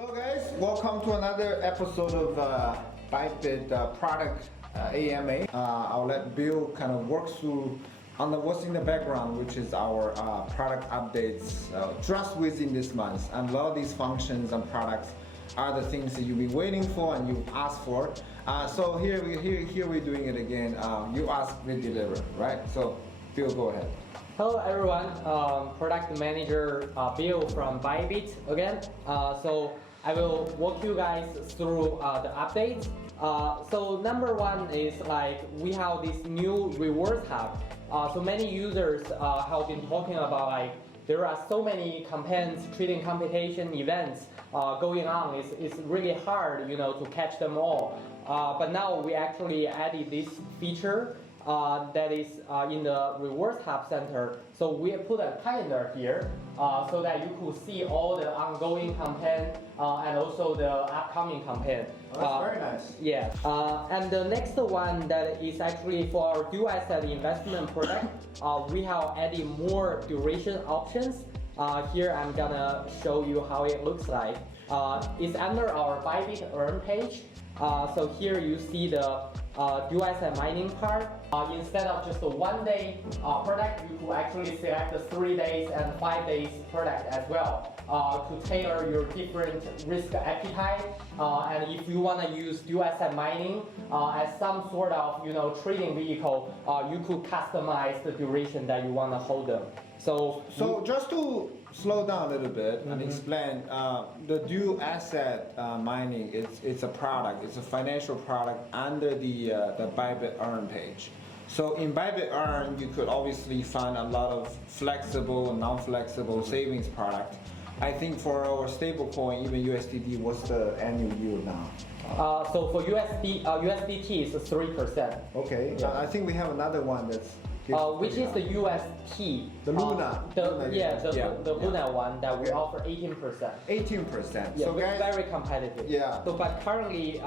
Hello guys, welcome to another episode of Bybit product AMA. I'll let Bill kind of work through on what's in the background, which is our product updates just within this month. And a lot of these functions and products are the things that you've been waiting for and you've asked for. So here we're doing it again. You asked, we deliver, right? So Bill, go ahead. Hello everyone, product manager Bill from Bybit again. So I will walk you guys through the updates. So number one is like we have this new rewards hub. So many users have been talking about like there are so many campaigns, trading competition events going on. It's really hard, to catch them all. But now we actually added this feature that is in the rewards hub center. So we put a calendar here so that you could see all the ongoing campaign and also the upcoming campaign. Oh, that's very nice. Yeah. And the next one that is actually for our dual asset investment product, we have added more duration options. Here I'm gonna show you how it looks like. It's under our Bybit Earn page. So here you see the dual asset mining part. Instead of just a 1 day product, you could actually select the 3 days and 5 days product as well to tailor your different risk appetite. And if you want to use dual asset mining as some sort of trading vehicle, you could customize the duration that you want to hold them. So just to slow down a little bit and explain, the dual asset mining, it's a product, it's a financial product under the Bybit Earn page. So in Bybit Earn, you could obviously find a lot of flexible and non-flexible savings product. I think for our stablecoin, even USDT, what's the annual yield now? So for USDT, it's 3%. Okay, yeah. I think we have another one that's which is the UST. The Luna. The Luna one that we offer 18%. 18%. Yeah, so guys, very competitive. Yeah. So, but currently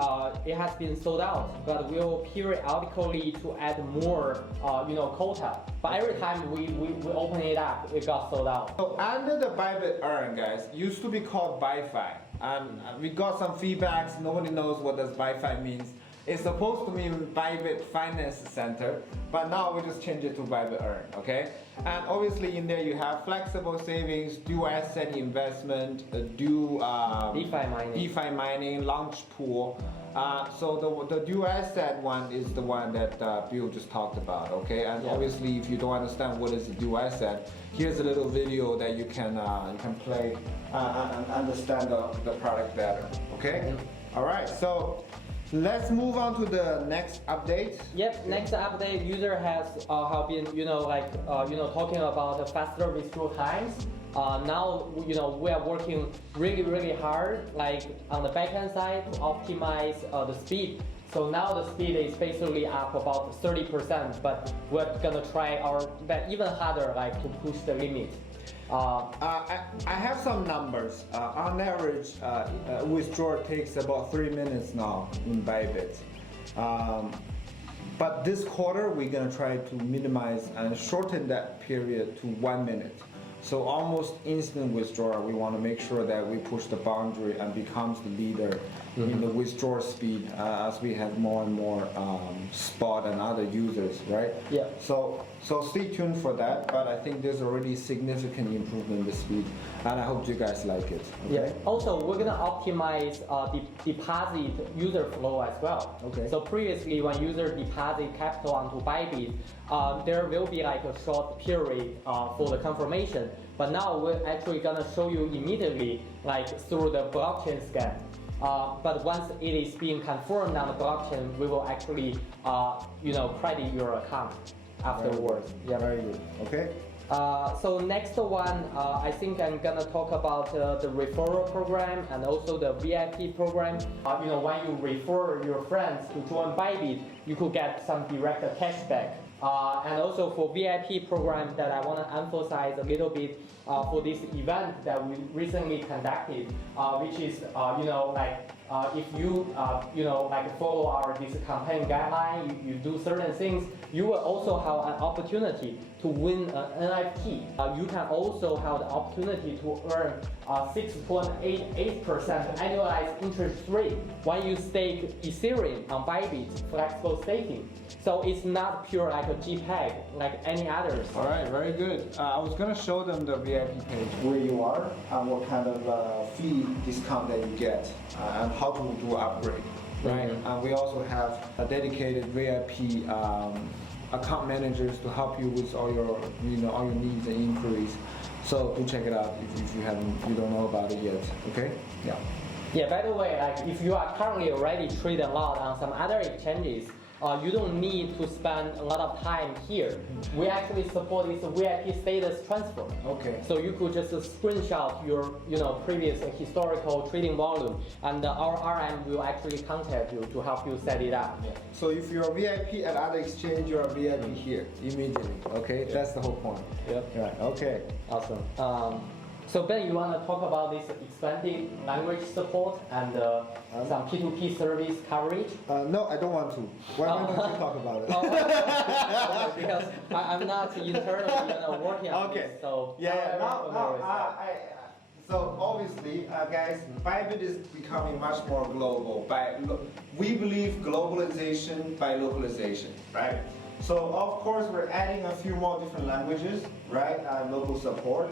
it has been sold out. But we'll periodically to add more, quota. But every time we open it up, it got sold out. So under the Bybit Earn, guys, used to be called ByFi, and we got some feedbacks. Nobody knows what does ByFi means. It's supposed to mean Bybit Finance Center, but now we just change it to Bybit Earn, okay? And obviously in there you have flexible savings, dual asset investment, DeFi mining, launch pool. So the dual asset one is the one that Bill just talked about, okay? And obviously if you don't understand what is a dual asset, here's a little video that you can play and understand the product better, okay? All right, so let's move on to the next update. Yep, next update, user has have been talking about faster withdrawal times. Now we are working really hard like on the backend side to optimize the speed. So now the speed is basically up about 30%, but we're gonna try our best even harder like to push the limit. I have some numbers. On average, withdrawal takes about 3 minutes now in Bybit. But this quarter, we're gonna try to minimize and shorten that period to 1 minute. So almost instant withdrawal. We want to make sure that we push the boundary and becomes the leader in the withdrawal speed as we have more and more spot and other users, right? Yeah. So stay tuned for that. But I think there's already significant improvement in the speed, and I hope you guys like it. Okay? Yeah. Also, we're gonna optimize the deposit user flow as well. Okay. So previously, when user deposit capital onto Bybit, there will be like a short period for the confirmation. But now we're actually gonna show you immediately, like through the blockchain scan. But once it is being confirmed on the blockchain, we will actually, credit your account afterwards. Yeah, very good. Okay. So next one, I think I'm gonna talk about the referral program and also the VIP program. When you refer your friends to join Bybit, you could get some direct cashback. And also for VIP program that I want to emphasize a little bit for this event that we recently conducted, which is if you follow this campaign guideline, you do certain things, you will also have an opportunity to win an NFT. You can also have the opportunity to earn 6.88% annualized interest rate when you stake Ethereum on Bybit flexible staking. So it's not pure like a JPEG like any others. All right, very good. I was gonna show them the VIP page where you are and what kind of fee discount that you get and how to do upgrade. Right. And we also have a dedicated VIP account managers to help you with all your all your needs and inquiries. So do check it out if you don't know about it yet. Okay? Yeah. Yeah. By the way, like if you are currently already trading a lot on some other exchanges, you don't need to spend a lot of time here. We actually support this VIP status transfer. Okay. So you could just screenshot your previous historical trading volume, and our RM will actually contact you to help you set it up. Yeah. So if you're a VIP at other exchange, you're a VIP here immediately. Okay, yeah. That's the whole point. Yep. Right. Okay. Awesome. So Ben, you want to talk about this expanding language support and some P2P service coverage? No, I don't want to. Why don't you talk about it? Because I'm not internally working on this. So so obviously, guys, Bybit is becoming much more global. We believe globalization by localization, right? So of course we're adding a few more different languages, right? Local support,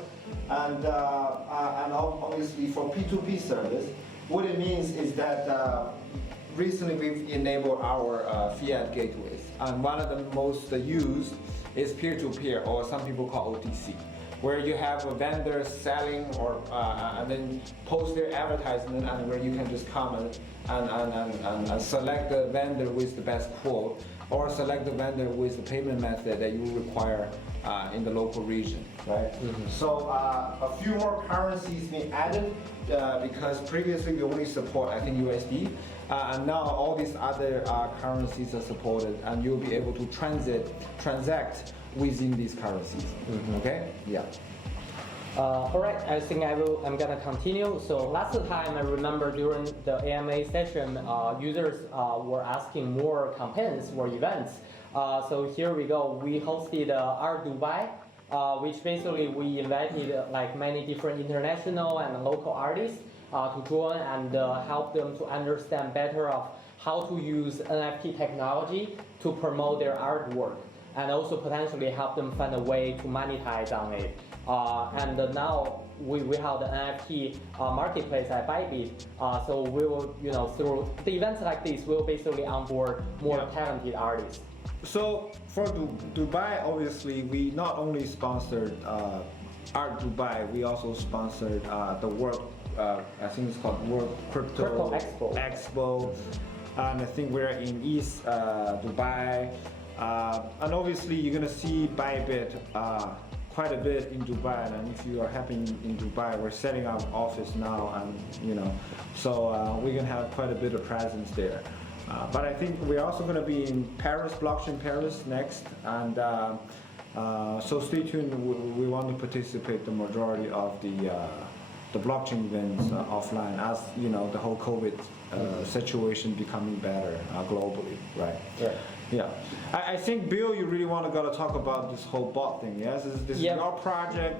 and obviously for P2P service, what it means is that recently we've enabled our fiat gateways, and one of the most used is peer-to-peer, or some people call OTC, where you have a vendor selling or and then post their advertisement, and where you can just come and select the vendor with the best quote, or select the vendor with the payment method that you require in the local region, right? So a few more currencies being added because previously we only support, I think, USD, and now all these other currencies are supported, and you'll be able to transact within these currencies. Okay? Yeah. All right, I think I'm gonna continue. So last time I remember during the AMA session, users were asking more campaigns or events. So here we go. We hosted Art Dubai, which basically we invited like many different international and local artists to join and help them to understand better of how to use NFT technology to promote their artwork, and also potentially help them find a way to monetize on it. And now we have the NFT marketplace at Bybit, so we will, through the events like this, we'll basically onboard more talented artists. So for Dubai, obviously, we not only sponsored Art Dubai, we also sponsored the World, I think it's called World Crypto Expo. And I think we're in East Dubai. And obviously, you're going to see Bybit quite a bit in Dubai, and if you are happy in Dubai, we're setting up office now, and so we're gonna have quite a bit of presence there. But I think we're also gonna be in Paris, Blockchain Paris next, and so stay tuned. We want to participate the majority of the blockchain events offline, as the whole COVID situation becoming better globally, right? Yeah. Yeah, I think Bill, you really want to talk about this whole bot thing. Yes, this is your project.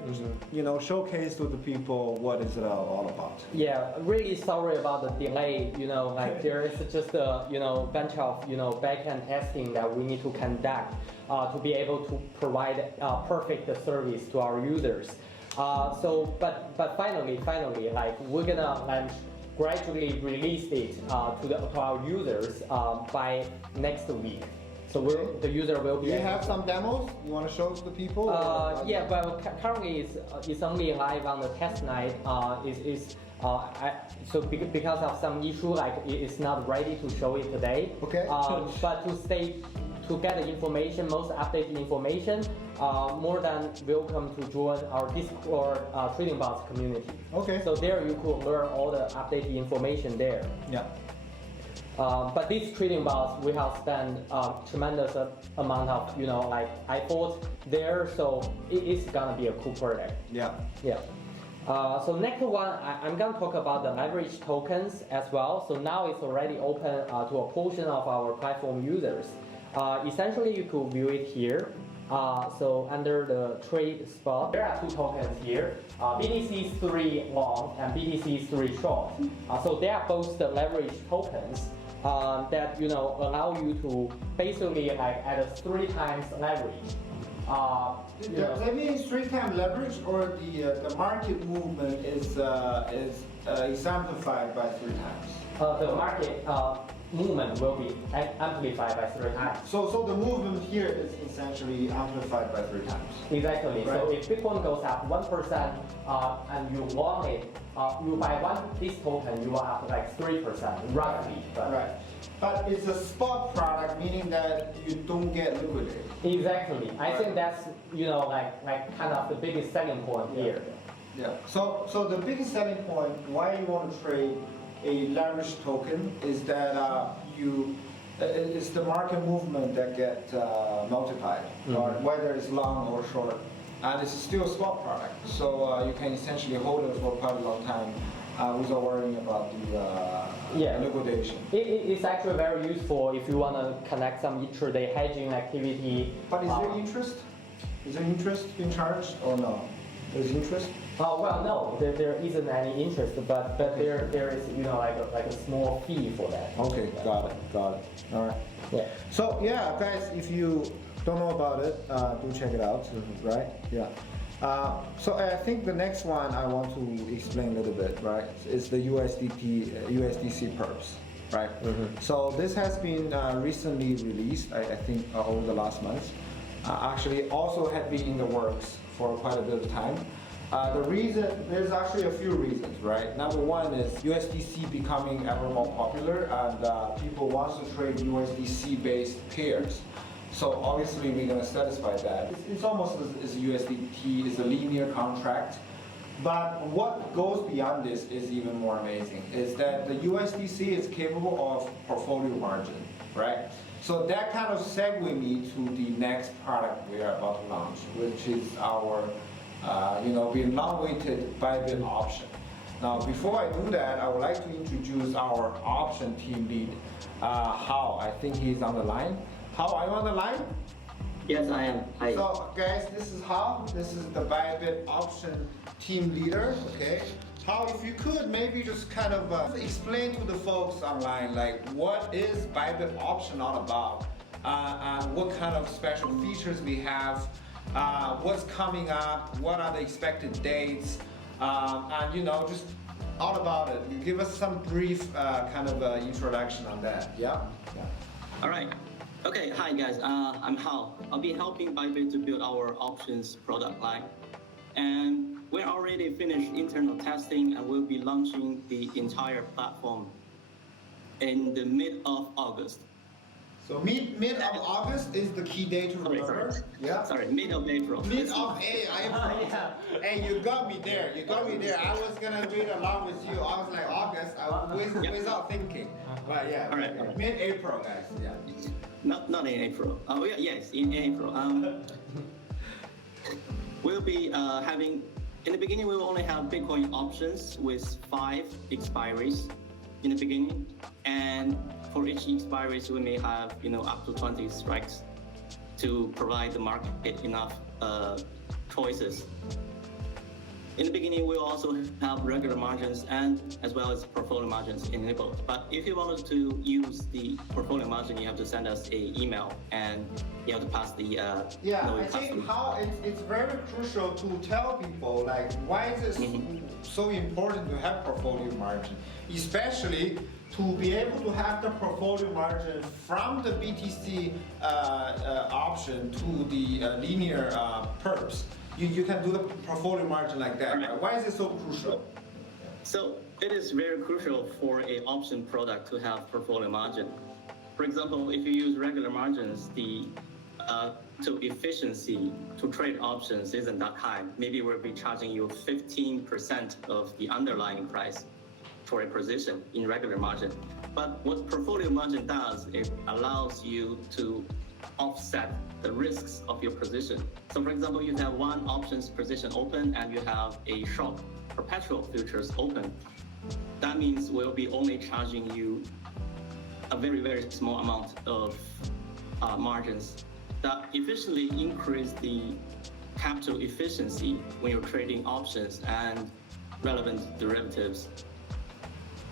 Showcase to the people what is it all about. Yeah, really sorry about the delay. Like there is just a bunch of backend testing that we need to conduct to be able to provide perfect service to our users. But finally, like we're gonna gradually release it to our users by next week. So the user will be. Do you have some demos you want to show to the people? Yeah, well, currently it's only live on the test night. So because of some issue, like it's not ready to show it today. Okay. But to get the information, most updated information, more than welcome to join our Discord Trading Bots community. Okay. So there you could learn all the updated information there. Yeah. But these trading bots, we have spent tremendous amount of effort there, so it is gonna be a cool product. Yeah. Yeah. So next one, I'm gonna talk about the leverage tokens as well. So now it's already open to a portion of our platform users. Essentially, you could view it here. So under the trade spot, there are two tokens here, BTC3 long and BTC3 short. So they are both the leverage tokens that allow you to basically like at a 3 times leverage. That means 3 times leverage, or the market movement is exemplified by 3 times. The market movement will be amplified by 3 times. So the movement here is essentially amplified by 3 times. Exactly. Right. So if Bitcoin goes up 1% and you long it, you buy this token, you will up like 3% roughly. Right. But it's a spot product, meaning that you don't get liquidated. Exactly. I think that's like kind of the biggest selling point here. Yeah. So the biggest selling point why you want to trade a leverage token is that it's the market movement that get multiplied, or whether it's long or short, and it's still a spot product. So you can essentially hold it for quite a long time without worrying about the liquidation. It's actually very useful if you want to connect some intraday hedging activity. But is there interest? Is there interest being charged or no? There's interest? Well, no, there isn't any interest, but there is like a small fee for that. Okay, got it. All right. Yeah. So yeah, guys, if you don't know about it, do check it out. Right? Yeah. So I think the next one I want to explain a little bit, right, is the USDC Perps, right? So this has been recently released, I think over the last month. Actually, also had been in the works for quite a bit of time. There's actually a few reasons, right? Number one is USDC becoming ever more popular, and people want to trade USDC-based pairs. So obviously we're going to satisfy that. It's almost as USDT is a linear contract. But what goes beyond this is even more amazing, is that the USDC is capable of portfolio margin, right? So that kind of segue me to the next product we are about to launch, which is our, being long-awaited Bybit option. Now, before I do that, I would like to introduce our option team lead, Hao. I think he's on the line. Hao, are you on the line? Yes, I am. Hi. So, guys, this is Hao. This is the Bybit option team leader. Okay. Hao, if you could maybe just kind of explain to the folks online, like what is Bybit option all about, and what kind of special features we have, what's coming up, what are the expected dates, and just all about it. You give us some brief kind of introduction on that. Yeah. All right. Okay, hi guys, I'm Hao. I'll be helping Bybit to build our options product line. And we're already finished internal testing and we'll be launching the entire platform in the mid of August. So mid of August is the key date to remember. Yeah. Sorry, mid of April. Mid of April. Hey, you got me there. I was gonna read along with you. I was like August, without thinking. But yeah, all right. Mid-April, guys. Yeah. Not in April. Oh yeah, yes, in April. We'll be having, in the beginning we will only have Bitcoin options with 5 expiries in the beginning, and for each expiries we may have up to 20 strikes to provide the market enough choices. In the beginning, we'll also have regular margins and as well as portfolio margins enabled. But if you wanted to use the portfolio margin, you have to send us an email and you have to pass the I think how it's very crucial to tell people like why is it so important to have portfolio margin, especially to be able to have the portfolio margin from the BTC option to the linear perps. You can do the portfolio margin like that, right? Why is it so crucial? So it is very crucial for an option product to have portfolio margin. For example, if you use regular margins, the efficiency to trade options isn't that high. Maybe we'll be charging you 15% of the underlying price for a position in regular margin. But what portfolio margin does, it allows you to offset the risks of your position. So for example, you have one options position open and you have a short perpetual futures open. That means we'll be only charging you a very, very small amount of margins that efficiently increase the capital efficiency when you're trading options and relevant derivatives.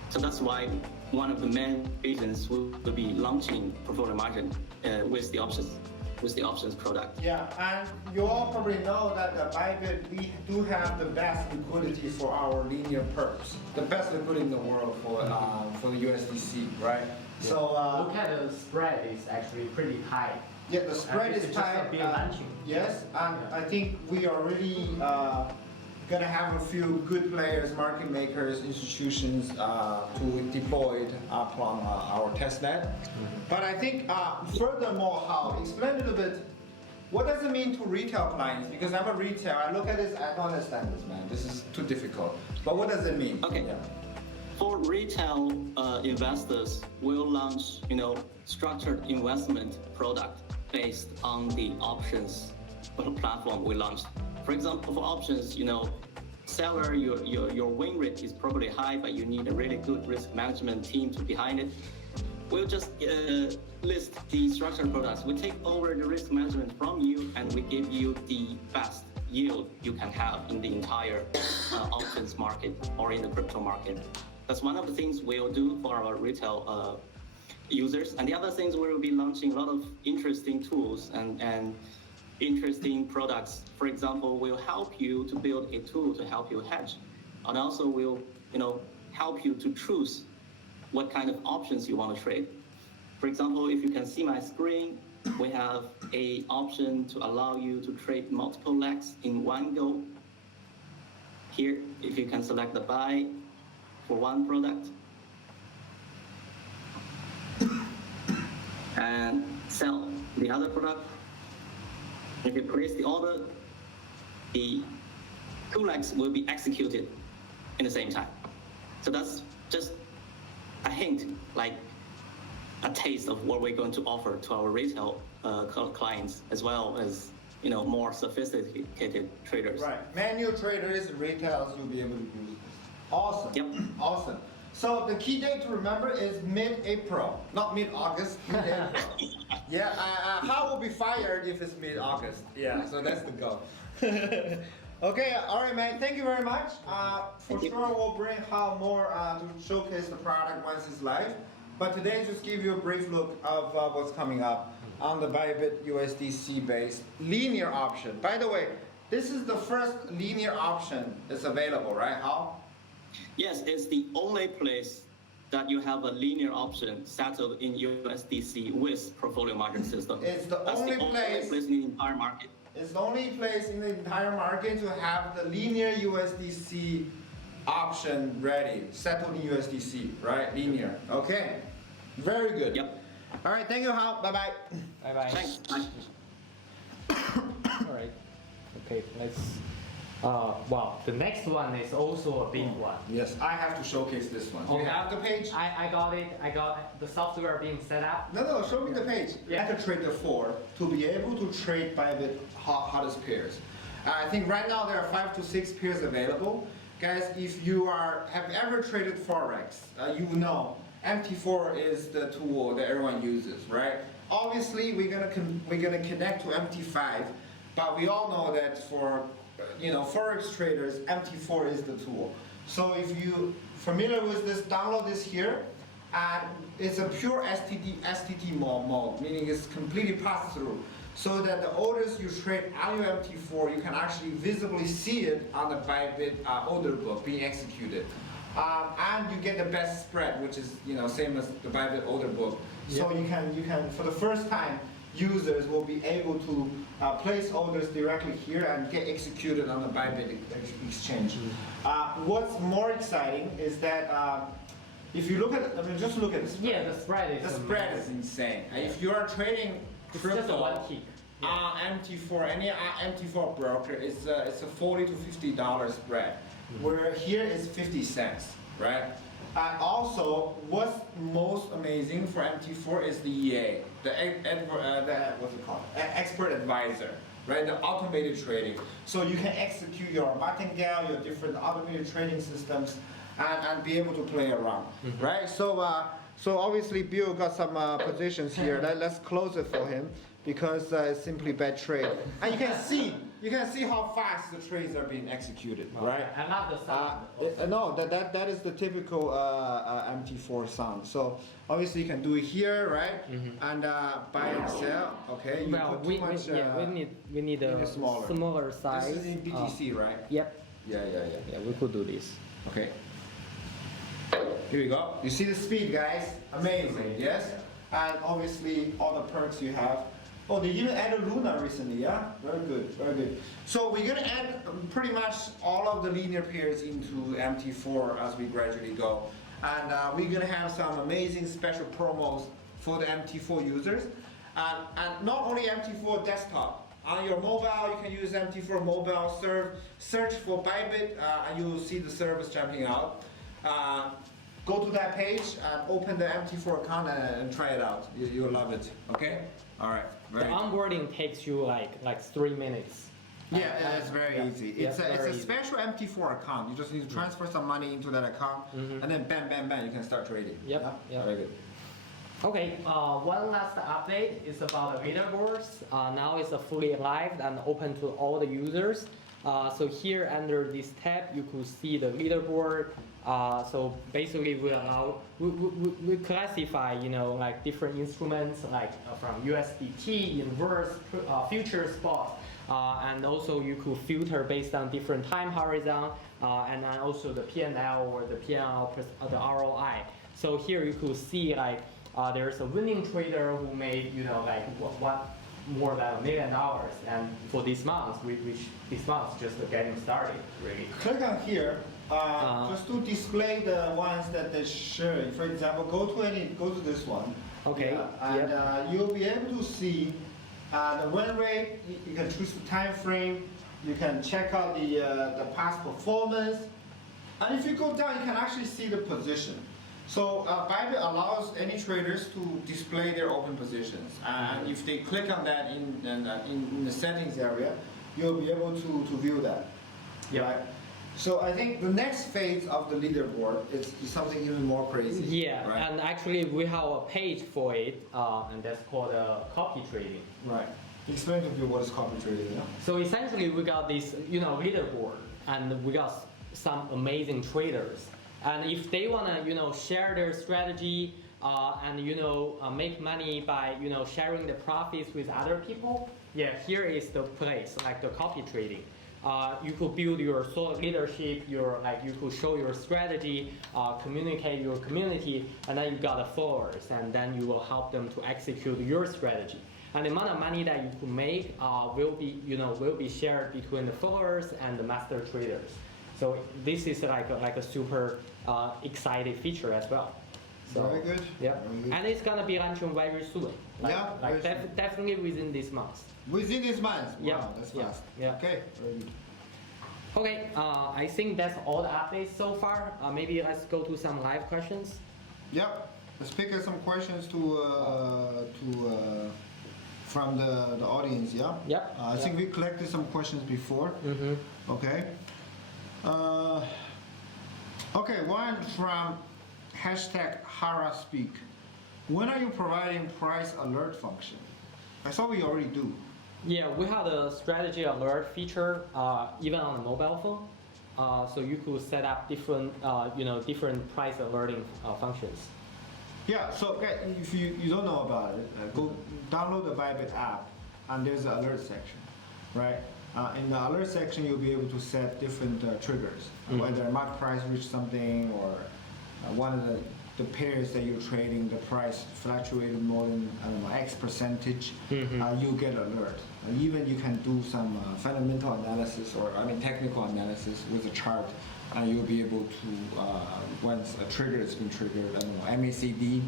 So that's why one of the main reasons will be launching portfolio margin with the options product. Yeah, and you all probably know that at Bybit, we do have the best liquidity for our linear perps. The best liquidity in the world for the USDC, right? Yeah. So Look at the spread is actually pretty high. yeah, the spread It's is just tight. a big launching. Yes, and Yeah. I think we are really gonna have a few good players, market makers, institutions to deploy it upon our testnet. But I think furthermore, how explain a little bit. What does it mean to retail clients? Because I'm a retailer, I look at this, I don't understand this, man. This is too difficult. But what does it mean? Okay. Yeah. For retail investors, we'll launch, structured investment product based on the options platform we launched. For example, for options, seller, your win rate is probably high, but you need a really good risk management team behind it. We'll just list the structured products. We take over the risk management from you, and we give you the best yield you can have in the entire options market or in the crypto market. That's one of the things we'll do for our retail users. And the other things, we will be launching a lot of interesting tools and interesting products. For example, we'll help you to build a tool to help you hedge. And also we'll help you to choose what kind of options you want to trade. For example, if you can see my screen, we have an option to allow you to trade multiple legs in one go. Here, if you can select the buy for one product and sell the other product. If you place the order, the two legs will be executed in the same time. So that's just a hint, like a taste of what we're going to offer to our retail clients, as well as more sophisticated traders. Right, manual traders, retailers, you'll be able to use this. Awesome. Yep. Awesome. So the key date to remember is mid-April, not mid-August, mid-April. Yeah, How will be fired if it's mid-August. Yeah, so that's the goal. Okay, all right, man. Thank you very much. For sure, we'll bring How more to showcase the product once it's live. But today, just give you a brief look of what's coming up on the Bybit USDC-based linear option. By the way, this is the first linear option that's available, right? How? Yes, it's the only place that you have a linear option settled in USDC with portfolio margin system. It's the only place in the entire market. It's the only place in the entire market to have the linear USDC option ready, settled in USDC, right? Linear. Okay. Very good. Yep. All right. Thank you, Hao. Bye bye. Bye bye. Thanks. Bye. All right. Okay, let's. Wow, the next one is also a big one. Yes, I have to showcase this one. Okay. You have the page? I got it. I got the software being set up. No, show me the page. Yeah. MetaTrader 4 to be able to trade by the hottest pairs. I think right now there are 5 to 6 pairs available. Guys, if you have ever traded Forex, you know MT4 is the tool that everyone uses, right? Obviously, we're gonna connect to MT5, but we all know that for Forex traders, MT4 is the tool. So if you familiar with this, download this here. And it's a pure STT mode, meaning it's completely pass-through. So that the orders you trade on your MT4, you can actually visibly see it on the Bybit order book being executed. And you get the best spread, which is same as the Bybit order book. So you can for the first time, users will be able to place orders directly here and get executed on the Bybit exchange. What's more exciting is that if you look at it, just look at the spread. Yeah, the spread is. The spread is insane. If you are trading crypto, it's just a one kick. MT4, any MT4 broker, it's a $40 to $50 spread. Where here is 50 cents, right? And also, what's most amazing for MT4 is the EA, what's it called? Expert advisor, right? The automated trading. So you can execute your martingale, your different automated trading systems, and be able to play around, right? So obviously Bill got some positions here. Let's close it for him. because it's simply bad trade. And you can see how fast the trades are being executed, right? I love the sound. No, that is the typical MT4 sound. So obviously you can do it here, right? And buy and sell. Okay. You Well, put too much, we need a smaller size. This is in BTC, right? Yep. Yeah. Yeah, we could do this. Okay. Here we go. You see the speed, guys? Amazing, yes? And obviously all the perks you have. Oh, they even added Luna recently, yeah? Very good, very good. So we're gonna add pretty much all of the linear pairs into MT4 as we gradually go. And we're gonna have some amazing special promos for the MT4 users. And not only MT4 desktop, on your mobile, you can use MT4 mobile, search for Bybit, and you will see the service jumping out. Go to that page and open the MT4 account and try it out. You'll love it, okay? All right. The onboarding takes you like 3 minutes. Yeah, it's very easy. It's a special MT4 account. You just need to transfer some money into that account, and then bam, bam, bam, you can start trading. Yep. Very good. Okay, one last update is about the leaderboards. Now it's fully live and open to all the users. So here under this tab, you could see the leaderboard. So basically, we classify, like different instruments, like from USDT, inverse, future spot, and also you could filter based on different time horizon, and then also the P&L or the P&L, the ROI. So here you could see like there's a winning trader who made, like what more than $1 million, and for this month, which this month just getting started, really. Click on here. Just to display the ones that they show. For example, go to this one. Okay. Yeah, and you'll be able to see the win rate. You can choose the time frame. You can check out the past performance. And if you go down, you can actually see the position. So Bybit allows any traders to display their open positions. And if they click on that in the settings area, you'll be able to view that. Yeah. Right? So I think the next phase of the leaderboard is something even more crazy. Yeah, right? and actually we have a page for it, and that's called copy trading. Right. Explain to people what is copy trading. Yeah? So essentially we got this, leaderboard, and we got some amazing traders. And if they wanna, share their strategy, and make money by, sharing the profits with other people, yeah, here is the place, like the copy trading. You could build your thought leadership, you could show your strategy, communicate your community, and then you got the followers, and then you will help them to execute your strategy. And the amount of money that you could make will be shared between the followers and the master traders. So this is like a super exciting feature as well. So, very good. Yeah, very good. and it's gonna be launching very soon. Definitely within this month. Within this month? Wow, Yeah, that's yeah, fast. yeah. Okay, very good. Okay, I think that's all the updates so far. Maybe let's go to some live questions. Yep. Let's pick up some questions from the audience, yeah? Yep. I think we collected some questions before. Okay. Okay, one from #HaraSpeak. When are you providing price alert function? I thought we already do. Yeah, we have a strategy alert feature even on a mobile phone. So you could set up different, different price alerting functions. Yeah, so if you don't know about it, go download the Bybit app, and there's an alert section, right? In the alert section, you'll be able to set different triggers, whether market price reach something, or one of the pairs that you're trading, the price fluctuated more than, X percentage, you get alert. And even you can do some fundamental analysis, or technical analysis with a chart. You'll be able to, once a trigger has been triggered, MACD,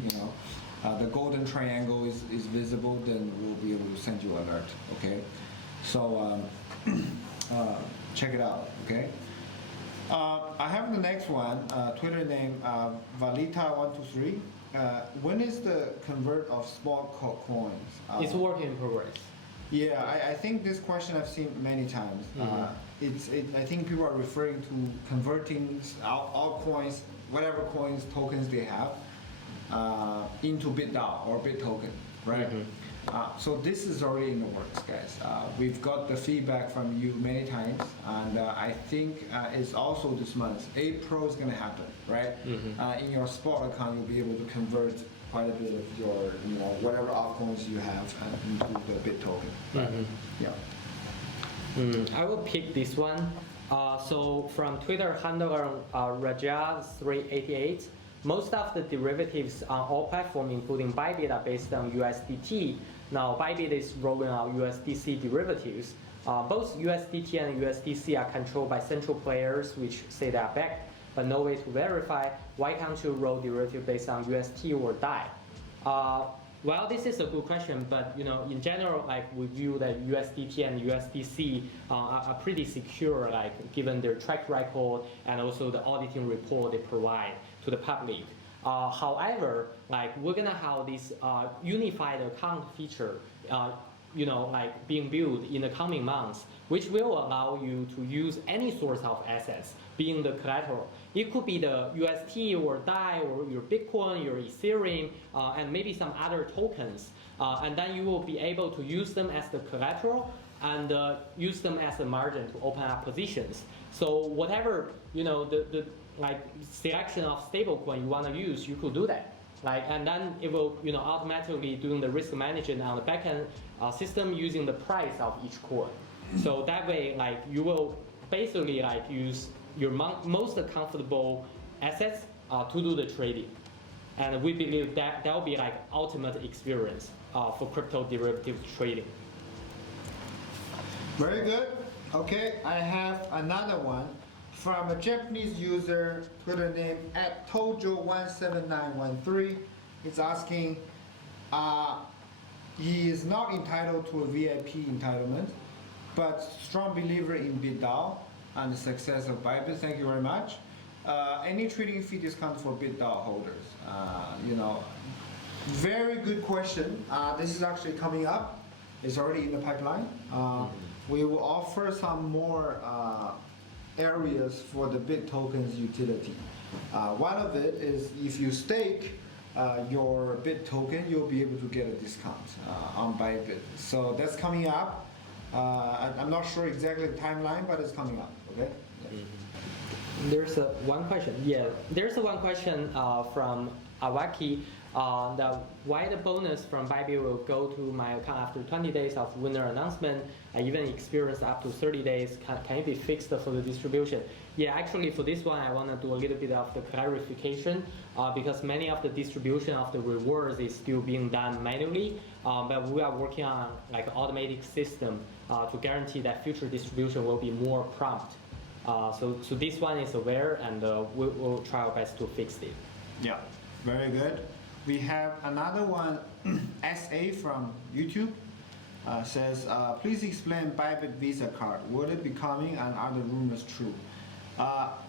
the golden triangle is visible, then we'll be able to send you alert, okay? So check it out, okay? I have the next one, Twitter name Valita123. When is the convert of spot coins? It's work in progress. Yeah, I think this question I've seen many times. I think people are referring to converting altcoins, whatever coins, tokens they have, into BitDAO or BitToken, right? So this is already in the works, guys. We've got the feedback from you many times, and I think it's also this month. April is going to happen, right? In your spot account, you'll be able to convert quite a bit of your, whatever altcoins you have into the Bit token. Yeah. I will pick this one. So from Twitter handler Raja388, most of the derivatives on all platforms, including Bybit, are based on USDT. Now Bybit is rolling out USDC derivatives. Both USDT and USDC are controlled by central players, which say they are backed, but no way to verify. Why can't you roll derivative based on UST or DAI? Well, this is a good question, but in general, we view that USDT and USDC are pretty secure, given their track record and also the auditing report they provide to the public. However, we're gonna have this unified account feature, being built in the coming months, which will allow you to use any source of assets, being the collateral. It could be the UST or DAI or your Bitcoin, your Ethereum, and maybe some other tokens. And then you will be able to use them as the collateral and use them as a margin to open up positions. So whatever, the selection of stablecoin you want to use, you could do that. And then it will, automatically doing the risk management on the backend system using the price of each coin. So that way, you will basically use your most comfortable assets to do the trading. And we believe that will be ultimate experience for crypto derivative trading. Very good. Okay, I have another one from a Japanese user, Twitter name @Tojo17913. He's asking, he is not entitled to a VIP entitlement, but strong believer in BitDAO and the success of Bybit. Thank you very much. Any trading fee discount for BitDAO holders? Very good question. This is actually coming up. It's already in the pipeline. We will offer some more areas for the Bit tokens utility. One of it is if you stake your Bit token, you'll be able to get a discount on Bybit. So that's coming up. I'm not sure exactly the timeline, but it's coming up. Okay. There's one question. Yeah, there's one question from Awaki. Why the bonus from Bybit will go to my account after 20 days of winner announcement. I even experienced up to 30 days. Can it be fixed for the distribution? Yeah, actually for this one, I want to do a little bit of the clarification because many of the distribution of the rewards is still being done manually, but we are working on automatic system to guarantee that future distribution will be more prompt. So this one is aware, and we'll try our best to fix it. Yeah, very good. We have another one, SA from YouTube, says, please explain Bybit Visa card. Will it be coming and are the rumors true?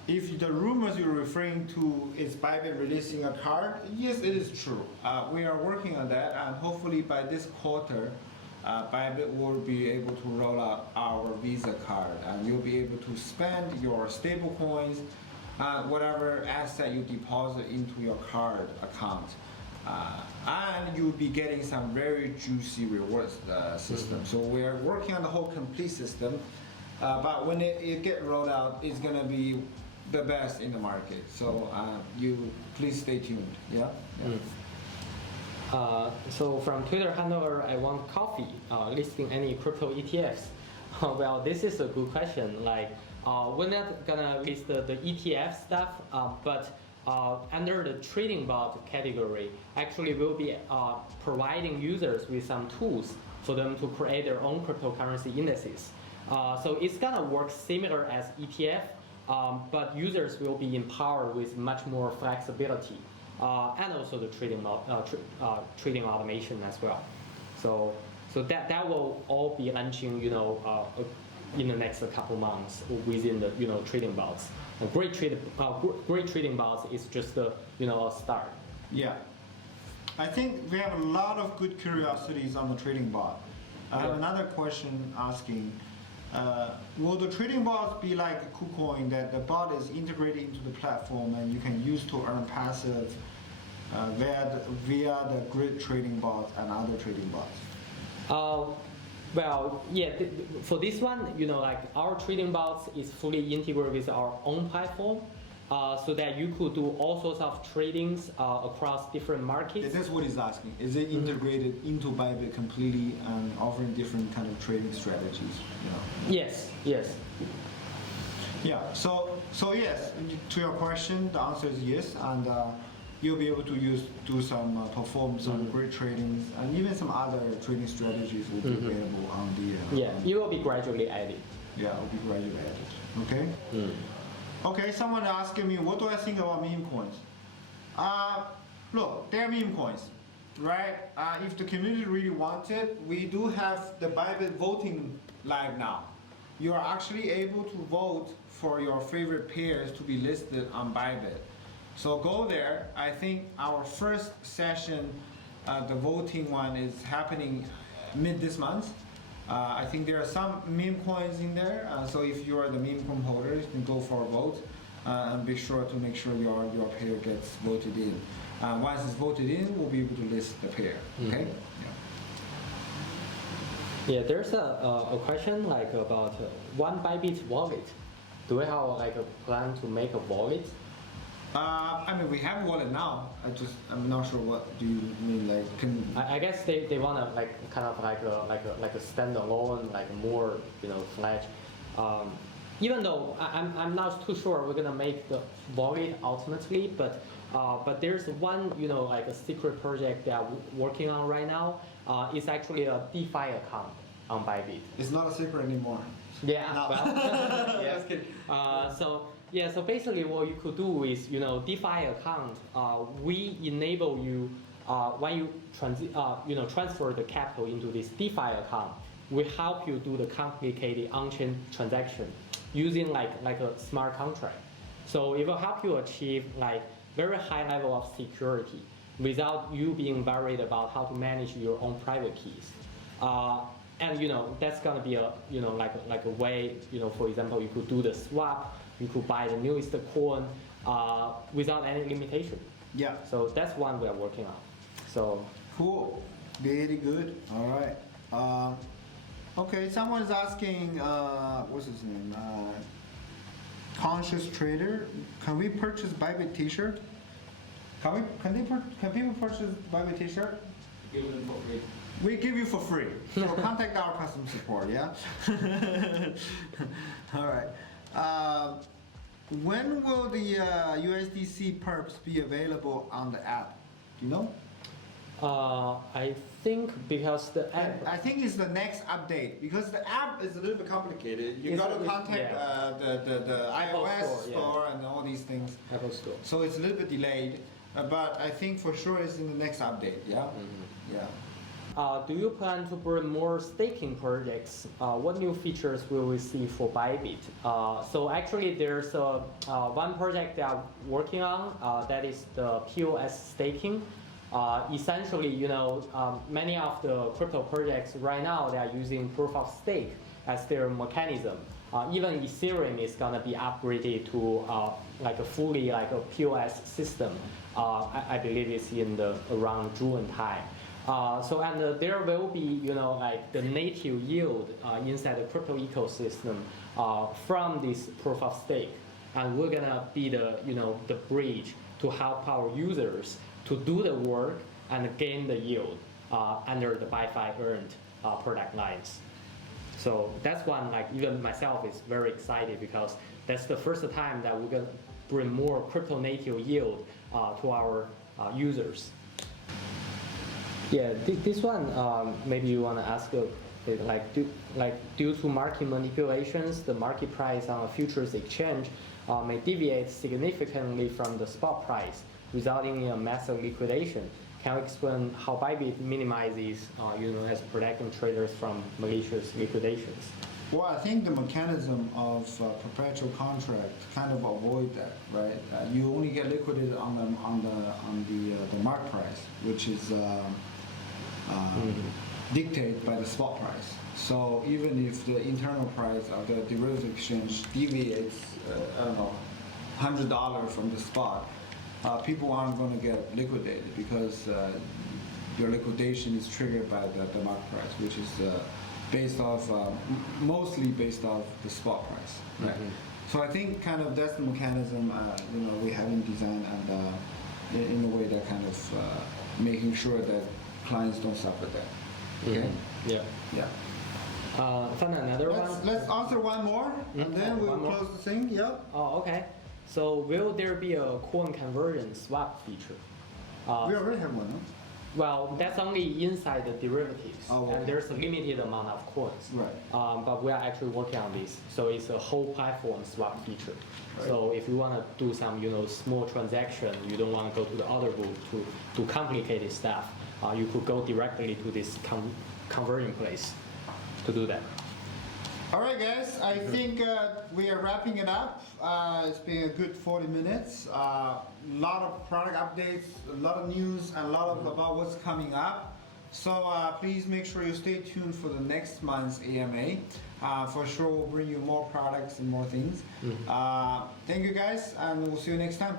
If the rumors you're referring to is Bybit releasing a card, yes, it is true. We are working on that, and hopefully by this quarter, Bybit will be able to roll out our Visa card, and you'll be able to spend your stable coins, whatever asset you deposit into your card account. And you'll be getting some very juicy rewards system. So we are working on the whole complete system, but when it get rolled out, it's gonna be the best in the market. So you please stay tuned. Yeah. So from Twitter handler, I want coffee, listing any crypto ETFs. Well, this is a good question. We're not gonna list the ETF stuff, but under the trading bot category, actually we'll be providing users with some tools for them to create their own cryptocurrency indices. So it's gonna work similar as ETF, but users will be empowered with much more flexibility and also the trading automation as well. So that will all be launching, in the next couple months within the trading bots. A great trading bots is just a start. Yeah, I think we have a lot of good curiosities on the trading bot. I have another question asking, will the trading bots be like a KuCoin that the bot is integrated into the platform and you can use to earn passive via the grid trading bots and other trading bots? Well, yeah, for this one, like our trading bots is fully integrated with our own platform, so that you could do all sorts of tradings across different markets. That's what he's asking. Is it integrated into Bybit completely and offering different kind of trading strategies? Yes, yes. Yeah. So yes, to your question, the answer is yes, and you'll be able to perform some great tradings, and even some other trading strategies will be available on the. Yeah, it will be gradually added. Yeah, it will be gradually added. Okay. Okay. Someone asking me, what do I think about meme coins? Look, they're meme coins, right? If the community really wants it, we do have the Bybit voting live now. You are actually able to vote for your favorite pairs to be listed on Bybit. So go there. I think our first session, the voting one, is happening mid this month. I think there are some meme coins in there. So if you are the meme coin holder, you can go for a vote and be sure to make sure your pair gets voted in. Once it's voted in, we'll be able to list the pair. Okay. Yeah, there's a question like about one Bybit wallet. Do we have like a plan to make a wallet? I mean, we have a wallet now. I'm not sure what do you mean. Like, I guess they wanna like kind of like a standalone, like more fledged. Even though I'm not too sure we're gonna make the wallet ultimately, but there's one like a secret project that we're working on right now. It's actually a DeFi account on Bybit. It's not a secret anymore. Yeah. No. Well, yeah. Just kidding. So basically, what you could do is DeFi account. We enable you when you transfer the capital into this DeFi account. We help you do the complicated on-chain transaction using like a smart contract. So it will help you achieve like very high level of security without you being worried about how to manage your own private keys. And that's gonna be a like a way for example you could do the swap, you could buy the newest coin without any limitation. Yeah. So that's one we are working on. So cool, very good. All right. Okay, someone's asking, what's his name? Conscious Trader. Can we purchase Bybit T-shirt? Can people purchase Bybit T-shirt? give them for free. We give you for free. So contact our customer support, yeah? All right. When will the USDC Perps be available on the app? Do you know? I think because the app. I think it's the next update because the app is a little bit complicated. You got to contact the iOS store and all these things. Apple Store. So it's a little bit delayed, but I think for sure it's in the next update. Yeah. Mm-hmm. Yeah. Do you plan to bring more staking projects? What new features will we see for Bybit? So actually there's one project that I'm working on, that is the PoS staking. Essentially, many of the crypto projects right now, they are using proof of stake as their mechanism. Even Ethereum is gonna be upgraded to like a fully like a PoS system. I believe it's in the around June time. And there will be, like the native yield inside the crypto ecosystem from this proof of stake, and we're gonna be the, the bridge to help our users to do the work and gain the yield under the ByFi earned product lines. So that's one, like even myself is very excited because that's the first time that we're gonna bring more crypto native yield to our users. Yeah, this one, maybe you want to ask, due to market manipulations, the market price on a futures exchange may deviate significantly from the spot price, resulting in a massive liquidation. Can you explain how Bybit minimizes, as protecting traders from malicious liquidations? Well, I think the mechanism of perpetual contract kind of avoid that, right? You only get liquidated on the mark price, which is dictated by the spot price. So even if the internal price of the derivative exchange deviates, $100 from the spot, people aren't going to get liquidated because your liquidation is triggered by the market price, which is based off mostly based off the spot price, right? So I think kind of that's the mechanism we haven't designed and in a way that kind of making sure that clients don't suffer that. Okay. Yeah. Yeah. Find another one. Let's answer one more, and then we'll one more. close the thing. Yep. Oh, okay. So will there be a coin conversion swap feature? We already have one. Huh? Well, that's only inside the derivatives, Oh, okay. and there's a limited amount of coins. Right. But we are actually working on this, so it's a whole platform swap feature. Right. So if you want to do some, small transaction, you don't want to go to the other booth to do complicated stuff, you could go directly to this conversion place to do that. All right, guys. I think we are wrapping it up. It's been a good 40 minutes. A lot of product updates, a lot of news, and a lot of about what's coming up. So please make sure you stay tuned for the next month's AMA. For sure, we'll bring you more products and more things. Thank you, guys, and we'll see you next time.